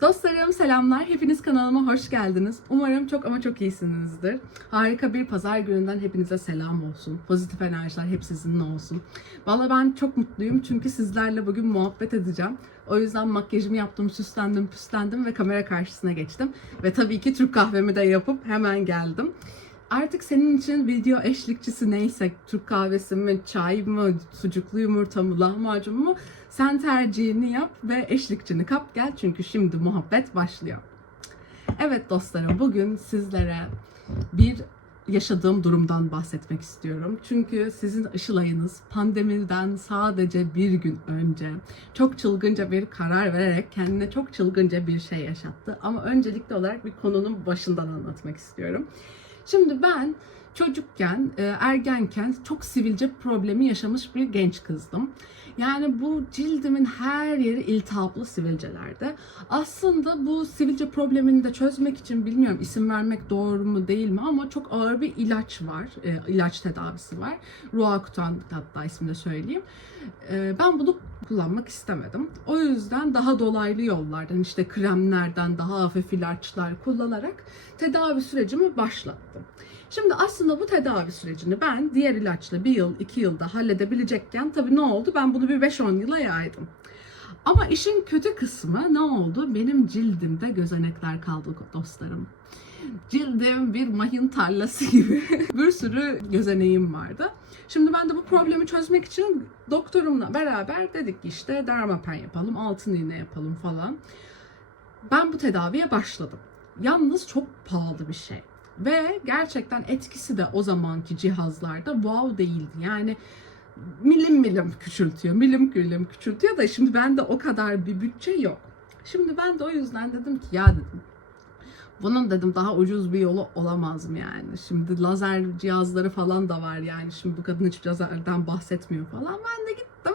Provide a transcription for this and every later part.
Dostlarım selamlar. Hepiniz kanalıma hoş geldiniz. Umarım çok ama çok iyisinizdir. Harika bir pazar gününden hepinize selam olsun. Pozitif enerjiler hep sizinle olsun. Valla ben çok mutluyum çünkü sizlerle bugün muhabbet edeceğim. O yüzden makyajımı yaptım, süslendim, püslendim ve kamera karşısına geçtim. Ve tabii ki Türk kahvemi de yapıp hemen geldim. Artık senin için video eşlikçisi neyse, Türk kahvesi mi, çay mı, sucuklu yumurta mı, lahmacun mu sen tercihini yap ve eşlikçini kap gel çünkü şimdi muhabbet başlıyor. Evet dostlarım bugün sizlere bir yaşadığım durumdan bahsetmek istiyorum. Çünkü sizin Işılay'ınız pandemiden sadece bir gün önce çok çılgınca bir karar vererek kendine çok çılgınca bir şey yaşattı. Ama öncelikli olarak bir konunun başından anlatmak istiyorum. Şimdi ben çocukken, e, ergenken çok sivilce problemi yaşamış bir genç kızdım. Yani bu cildimin her yeri iltihaplı sivilcelerde. Aslında bu sivilce problemini de çözmek için bilmiyorum isim vermek doğru mu değil mi ama çok ağır bir ilaç var. E, ilaç tedavisi var. Roakutan hatta ismini söyleyeyim. E, ben bunu kullanmak istemedim. O yüzden daha dolaylı yollardan işte kremlerden daha hafif ilaçlar kullanarak tedavi sürecimi başlattım. Şimdi aslında bu tedavi sürecini ben diğer ilaçla bir yıl, iki yılda halledebilecekken tabii ne oldu? Ben bunu bir 5-10 yıla yaydım. Ama işin kötü kısmı ne oldu? Benim cildimde gözenekler kaldı dostlarım. Cildim bir mayın tarlası gibi bir sürü gözeneğim vardı. Şimdi ben de bu problemi çözmek için doktorumla beraber dedik ki işte dermapen yapalım, altın iğne yapalım falan. Ben bu tedaviye başladım. Yalnız çok pahalı bir şey. Ve gerçekten etkisi de o zamanki cihazlarda wow değildi. Yani milim milim küçültüyor, milim milim küçültüyor da şimdi bende o kadar bir bütçe yok. Şimdi ben de o yüzden dedim ki ya dedim bunun dedim daha ucuz bir yolu olamaz mı yani? Şimdi lazer cihazları falan da var yani. Şimdi bu kadın hiç lazerden bahsetmiyor falan. Ben de gittim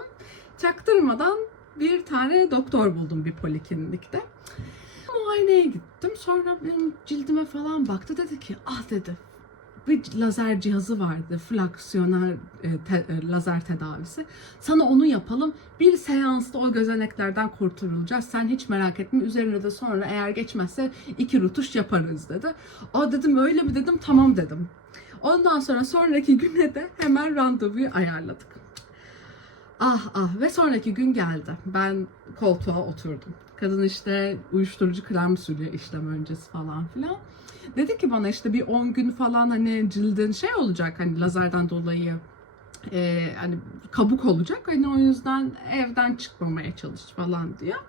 çaktırmadan bir tane doktor buldum bir poliklinikte muayeneye gittim. Sonra benim cildime falan baktı. Dedi ki ah dedi bir lazer cihazı vardı. Flaksiyonel e, te- e, lazer tedavisi. Sana onu yapalım. Bir seansta o gözeneklerden kurtulacağız. Sen hiç merak etme. Üzerine de sonra eğer geçmezse iki rutuş yaparız dedi. Aa dedim öyle mi dedim. Tamam dedim. Ondan sonra sonraki güne de hemen randevuyu ayarladık. Ah ah ve sonraki gün geldi. Ben koltuğa oturdum. Kadın işte uyuşturucu krem sürüyor işlem öncesi falan filan. Dedi ki bana işte bir 10 gün falan hani cildin şey olacak hani lazerden dolayı e, hani kabuk olacak. Hani o yüzden evden çıkmamaya çalış falan diyor.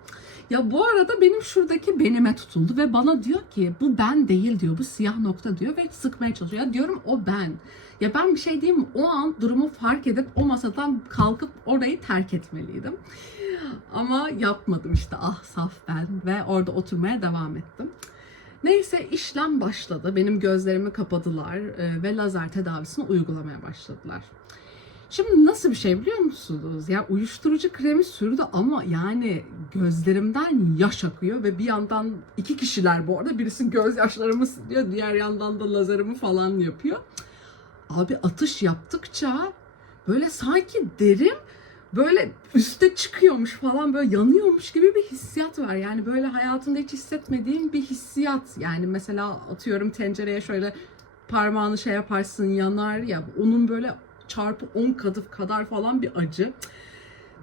Ya bu arada benim şuradaki benime tutuldu ve bana diyor ki bu ben değil diyor. Bu siyah nokta diyor ve sıkmaya çalışıyor. Ya diyorum o ben. Ya ben bir şey diyeyim? O an durumu fark edip o masadan kalkıp orayı terk etmeliydim. Ama yapmadım işte ah saf ben ve orada oturmaya devam ettim. Neyse işlem başladı. Benim gözlerimi kapadılar e, ve lazer tedavisini uygulamaya başladılar. Şimdi nasıl bir şey biliyor musunuz? Ya uyuşturucu kremi sürdü ama yani gözlerimden yaş akıyor ve bir yandan iki kişiler bu arada birisi gözyaşlarımı siliyor, diğer yandan da lazerimi falan yapıyor. Abi atış yaptıkça böyle sanki derim böyle üste çıkıyormuş falan böyle yanıyormuş gibi bir hissiyat var. Yani böyle hayatımda hiç hissetmediğim bir hissiyat. Yani mesela atıyorum tencereye şöyle parmağını şey yaparsın yanar ya onun böyle çarpı 10 kadar kadar falan bir acı.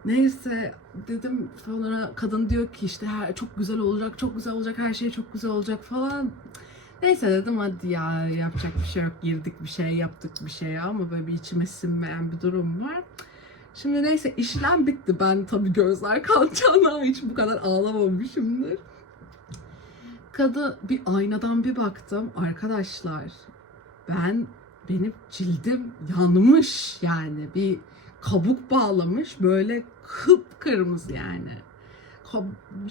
Neyse dedim sonra kadın diyor ki işte her, çok güzel olacak, çok güzel olacak, her şey çok güzel olacak falan. Neyse dedim hadi ya yapacak bir şey yok girdik bir şey yaptık bir şey ama böyle bir içime sinmeyen bir durum var. Şimdi neyse işlem bitti. Ben tabii gözler kalacağına hiç bu kadar ağlamamışımdır. Kadın bir aynadan bir baktım. Arkadaşlar ben benim cildim yanmış yani bir kabuk bağlamış böyle kıpkırmızı yani.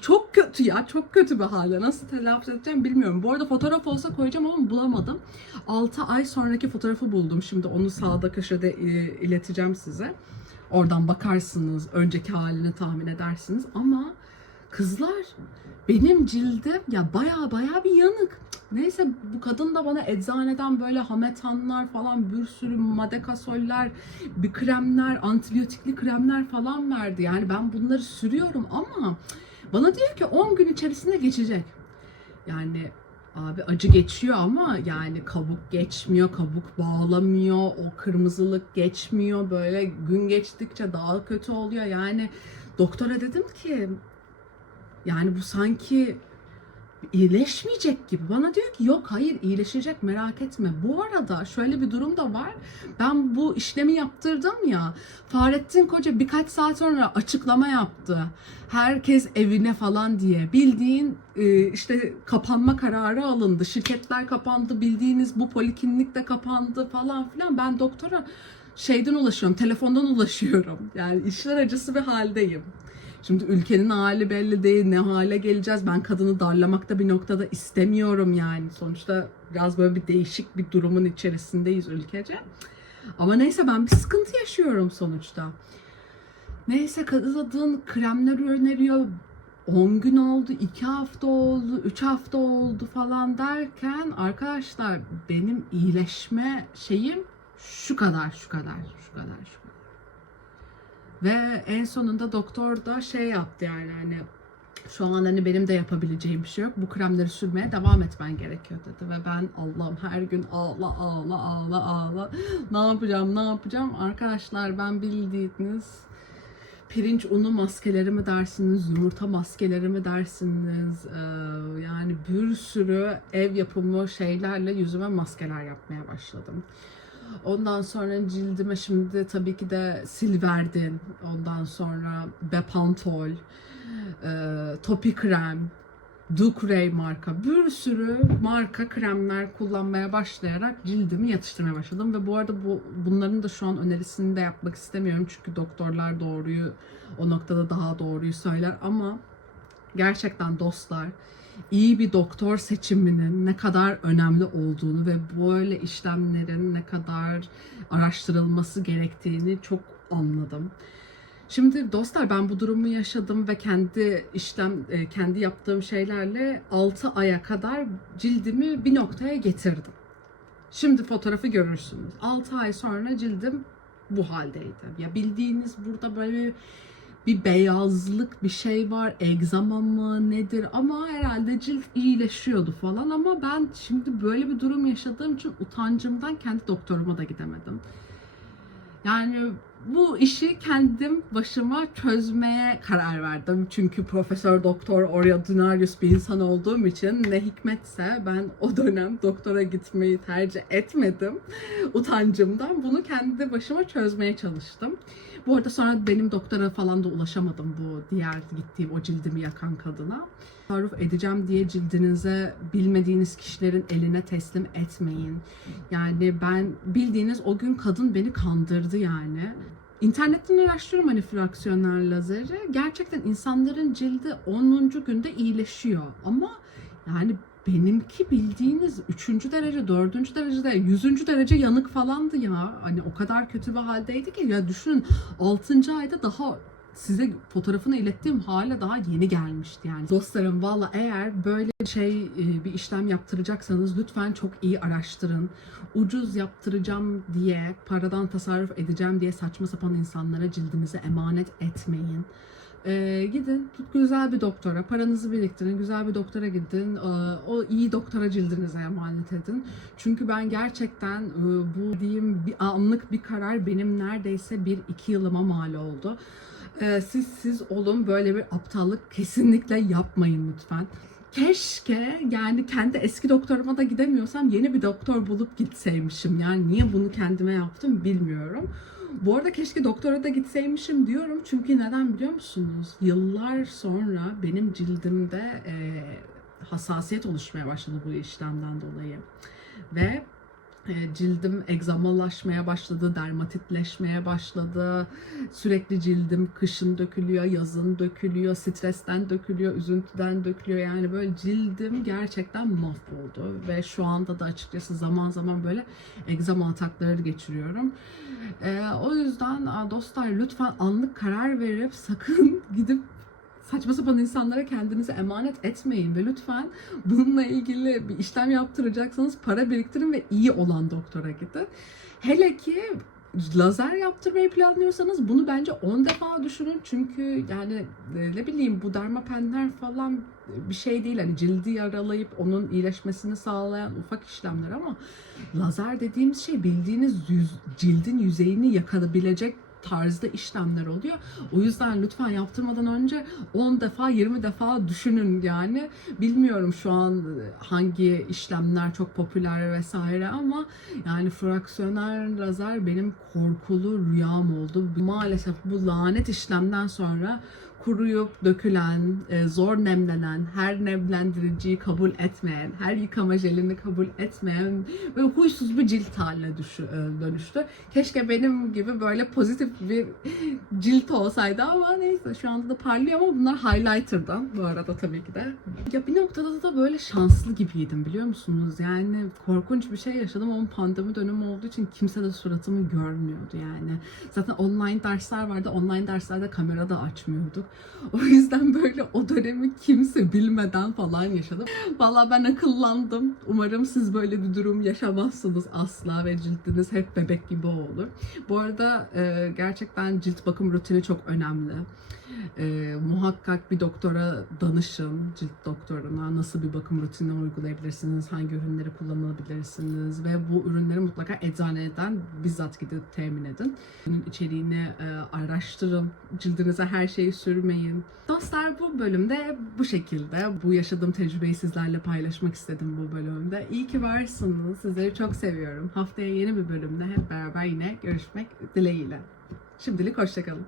Çok kötü ya çok kötü bir halde nasıl telaffuz edeceğim bilmiyorum. Bu arada fotoğraf olsa koyacağım ama bulamadım. 6 ay sonraki fotoğrafı buldum. Şimdi onu sağda köşede ileteceğim size. Oradan bakarsınız, önceki halini tahmin edersiniz ama kızlar benim cildim ya baya baya bir yanık. Neyse bu kadın da bana eczaneden böyle hametanlar falan bir sürü madekasoller, bir kremler, antibiyotikli kremler falan verdi. Yani ben bunları sürüyorum ama Bana diyor ki 10 gün içerisinde geçecek. Yani abi acı geçiyor ama yani kabuk geçmiyor, kabuk bağlamıyor, o kırmızılık geçmiyor. Böyle gün geçtikçe daha kötü oluyor. Yani doktora dedim ki yani bu sanki iyileşmeyecek gibi. Bana diyor ki yok hayır iyileşecek merak etme. Bu arada şöyle bir durum da var. Ben bu işlemi yaptırdım ya. Fahrettin Koca birkaç saat sonra açıklama yaptı. Herkes evine falan diye. Bildiğin e, işte kapanma kararı alındı. Şirketler kapandı. Bildiğiniz bu poliklinik de kapandı falan filan. Ben doktora şeyden ulaşıyorum. Telefondan ulaşıyorum. Yani işler acısı bir haldeyim. Şimdi ülkenin hali belli değil. Ne hale geleceğiz? Ben kadını darlamakta bir noktada istemiyorum yani. Sonuçta biraz böyle bir değişik bir durumun içerisindeyiz ülkece. Ama neyse ben bir sıkıntı yaşıyorum sonuçta. Neyse kadın kremler öneriyor. 10 gün oldu, 2 hafta oldu, 3 hafta oldu falan derken arkadaşlar benim iyileşme şeyim şu kadar, şu kadar, şu kadar, şu kadar. Ve en sonunda doktor da şey yaptı yani hani şu an hani benim de yapabileceğim bir şey yok. Bu kremleri sürmeye devam etmen gerekiyor dedi. Ve ben Allah'ım her gün ağla ağla ağla ağla. Ne yapacağım ne yapacağım? Arkadaşlar ben bildiğiniz pirinç unu maskeleri mi dersiniz, yumurta maskeleri mi dersiniz? Ee, yani bir sürü ev yapımı şeylerle yüzüme maskeler yapmaya başladım. Ondan sonra cildime şimdi tabii ki de Silverdin, ondan sonra Bepantol, e, Topi krem, Ducray marka. Bir sürü marka kremler kullanmaya başlayarak cildimi yatıştırmaya başladım. Ve bu arada bu bunların da şu an önerisini de yapmak istemiyorum. Çünkü doktorlar doğruyu o noktada daha doğruyu söyler. Ama gerçekten dostlar iyi bir doktor seçiminin ne kadar önemli olduğunu ve böyle işlemlerin ne kadar araştırılması gerektiğini çok anladım. Şimdi dostlar ben bu durumu yaşadım ve kendi işlem e, kendi yaptığım şeylerle 6 aya kadar cildimi bir noktaya getirdim. Şimdi fotoğrafı görürsünüz. 6 ay sonra cildim bu haldeydi. Ya bildiğiniz burada böyle bir beyazlık bir şey var. Egzama mı nedir ama herhalde cilt iyileşiyordu falan ama ben şimdi böyle bir durum yaşadığım için utancımdan kendi doktoruma da gidemedim. Yani bu işi kendim başıma çözmeye karar verdim. Çünkü Profesör Doktor Oriadinarius bir insan olduğum için ne hikmetse ben o dönem doktora gitmeyi tercih etmedim. Utancımdan bunu kendi başıma çözmeye çalıştım. Bu arada sonra benim doktora falan da ulaşamadım bu diğer gittiğim o cildimi yakan kadına. Tasarruf edeceğim diye cildinize bilmediğiniz kişilerin eline teslim etmeyin. Yani ben bildiğiniz o gün kadın beni kandırdı yani. İnternetten araştırıyorum hani fraksiyonel lazeri. Gerçekten insanların cildi 10. günde iyileşiyor. Ama yani benimki bildiğiniz 3. derece, 4. derecede, 100. derece yanık falandı ya. Hani o kadar kötü bir haldeydi ki ya düşünün 6. ayda daha size fotoğrafını ilettiğim hale daha yeni gelmişti yani. Dostlarım valla eğer böyle şey e, bir işlem yaptıracaksanız lütfen çok iyi araştırın. Ucuz yaptıracağım diye, paradan tasarruf edeceğim diye saçma sapan insanlara cildinizi emanet etmeyin. Ee, gidin güzel bir doktora, paranızı biriktirin, güzel bir doktora gidin. Ee, o iyi doktora cildinize emanet edin. Çünkü ben gerçekten e, bu diyeyim bir anlık bir karar benim neredeyse bir iki yılıma mal oldu. Ee, siz siz olun böyle bir aptallık kesinlikle yapmayın lütfen. Keşke yani kendi eski doktoruma da gidemiyorsam yeni bir doktor bulup gitseymişim. Yani niye bunu kendime yaptım bilmiyorum. Bu arada keşke doktora da gitseymişim diyorum. Çünkü neden biliyor musunuz? Yıllar sonra benim cildimde e, hassasiyet oluşmaya başladı bu işlemden dolayı. Ve cildim egzamalaşmaya başladı, dermatitleşmeye başladı. Sürekli cildim kışın dökülüyor, yazın dökülüyor, stresten dökülüyor, üzüntüden dökülüyor. Yani böyle cildim gerçekten mahvoldu ve şu anda da açıkçası zaman zaman böyle egzama atakları geçiriyorum. E, o yüzden dostlar lütfen anlık karar verip sakın gidip saçma sapan insanlara kendinizi emanet etmeyin ve lütfen bununla ilgili bir işlem yaptıracaksanız para biriktirin ve iyi olan doktora gidin. Hele ki lazer yaptırmayı planlıyorsanız bunu bence 10 defa düşünün. Çünkü yani e, ne bileyim bu dermapenler falan bir şey değil. Hani cildi yaralayıp onun iyileşmesini sağlayan ufak işlemler ama lazer dediğimiz şey bildiğiniz yüz, cildin yüzeyini yakalayabilecek tarzda işlemler oluyor. O yüzden lütfen yaptırmadan önce 10 defa 20 defa düşünün yani. Bilmiyorum şu an hangi işlemler çok popüler vesaire ama yani fraksiyonel lazer benim korkulu rüyam oldu. Maalesef bu lanet işlemden sonra kuruyup dökülen, e, zor nemlenen, her nemlendiriciyi kabul etmeyen, her yıkama jelini kabul etmeyen ve huysuz bir cilt haline düşü, e, dönüştü. Keşke benim gibi böyle pozitif bir cilt olsaydı ama neyse şu anda da parlıyor ama bunlar highlighter'dan bu arada tabii ki de. Ya bir noktada da böyle şanslı gibiydim biliyor musunuz? Yani korkunç bir şey yaşadım ama pandemi dönemi olduğu için kimse de suratımı görmüyordu yani. Zaten online dersler vardı. Online derslerde kamera da açmıyorduk. O yüzden böyle o dönemi kimse bilmeden falan yaşadım. Vallahi ben akıllandım. Umarım siz böyle bir durum yaşamazsınız asla ve cildiniz hep bebek gibi olur. Bu arada e, gerçekten cilt bakım rutini çok önemli. E, muhakkak bir doktora danışın, cilt doktoruna nasıl bir bakım rutini uygulayabilirsiniz, hangi ürünleri kullanabilirsiniz ve bu ürünleri mutlaka eczaneden bizzat gidip temin edin. Bunun içeriğini e, araştırın, cildinize her şeyi sürmeyin. Dostlar bu bölümde bu şekilde. Bu yaşadığım tecrübeyi sizlerle paylaşmak istedim bu bölümde. İyi ki varsınız. Sizleri çok seviyorum. Haftaya yeni bir bölümde hep beraber yine görüşmek dileğiyle. Şimdilik hoşçakalın.